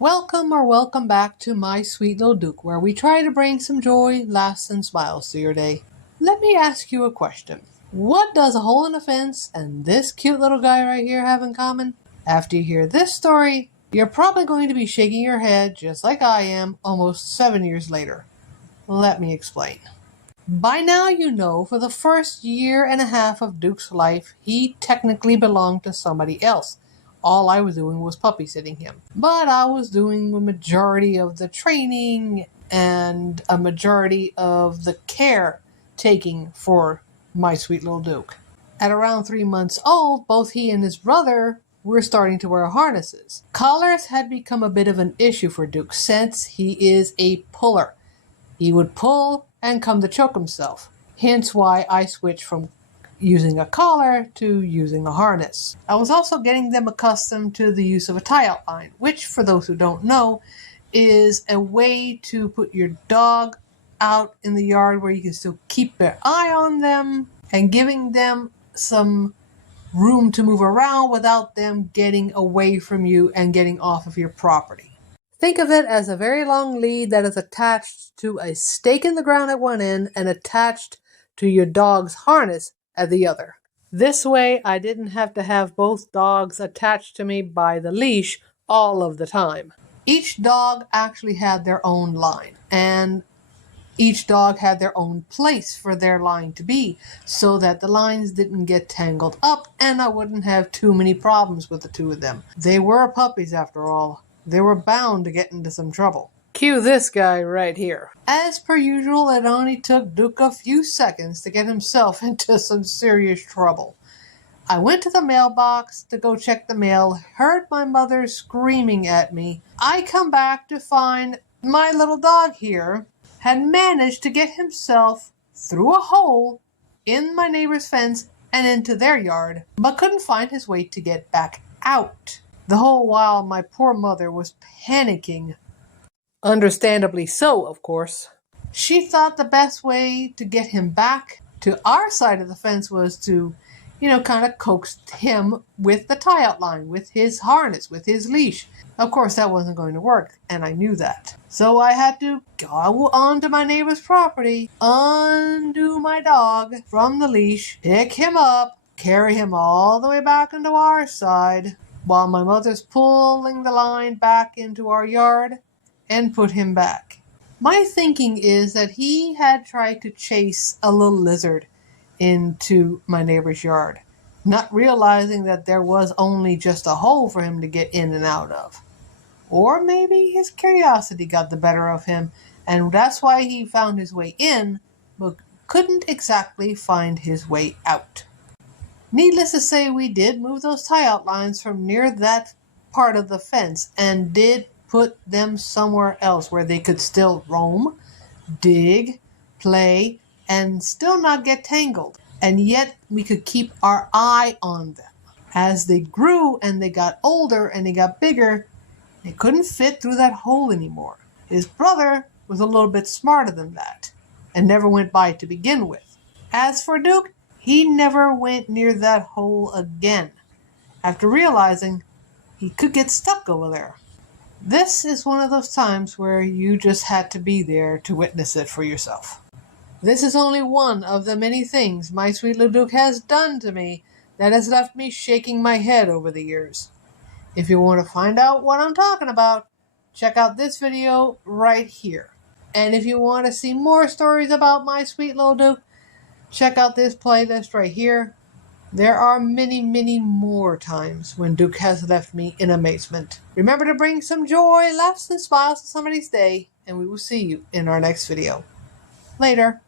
Welcome back to my sweet little Duke, where we try to bring some joy, laughs, and smiles to your day. Let me ask you a question. What does a hole in the fence and this cute little guy right here have in common? After you hear this story, you're probably going to be shaking your head just like I am almost 7 years later. Let me explain. By now you know for the first year and a half of Duke's life, he technically belonged to somebody else. All I was doing was puppy sitting him. But I was doing the majority of the training and a majority of the care taking for my sweet little Duke. At around 3 months old, both he and his brother were starting to wear harnesses. Collars had become a bit of an issue for Duke since he is a puller. He would pull and come to choke himself. Hence why I switched from using a collar to using a harness. I was also getting them accustomed to the use of a tie-out line, which, for those who don't know, is a way to put your dog out in the yard where you can still keep their eye on them and giving them some room to move around without them getting away from you and getting off of your property. Think of it as a very long lead that is attached to a stake in the ground at one end and attached to your dog's harness at the other. This way, I didn't have to have both dogs attached to me by the leash all of the time. Each dog actually had their own line, and each dog had their own place for their line to be, so that the lines didn't get tangled up and I wouldn't have too many problems with the two of them. They were puppies after all. They were bound to get into some trouble. Cue this guy right here. As per usual, it only took Duke a few seconds to get himself into some serious trouble. I went to the mailbox to go check the mail, heard my mother screaming at me. I come back to find my little dog here had managed to get himself through a hole in my neighbor's fence and into their yard, but couldn't find his way to get back out. The whole while my poor mother was panicking. Understandably so, of course. She thought the best way to get him back to our side of the fence was to, kind of coax him with the tie-out line, with his harness, with his leash. Of course, that wasn't going to work, and I knew that. So I had to go onto my neighbor's property, undo my dog from the leash, pick him up, carry him all the way back into our side, while my mother's pulling the line back into our yard and put him back. My thinking is that he had tried to chase a little lizard into my neighbor's yard, not realizing that there was only just a hole for him to get in and out of. Or maybe his curiosity got the better of him, and that's why he found his way in, but couldn't exactly find his way out. Needless to say, we did move those tie-out lines from near that part of the fence and did put them somewhere else where they could still roam, dig, play, and still not get tangled. And yet we could keep our eye on them. As they grew and they got older and they got bigger, they couldn't fit through that hole anymore. His brother was a little bit smarter than that and never went by to begin with. As for Duke, he never went near that hole again after realizing he could get stuck over there. This is one of those times where you just had to be there to witness it for yourself. This is only one of the many things my sweet little Duke has done to me that has left me shaking my head over the years. If you want to find out what I'm talking about, check out this video right here. And if you want to see more stories about my sweet little Duke, check out this playlist right here. There are many, many more times when Duke has left me in amazement. Remember to bring some joy, laughs, and smiles to somebody's day, and we will see you in our next video. Later.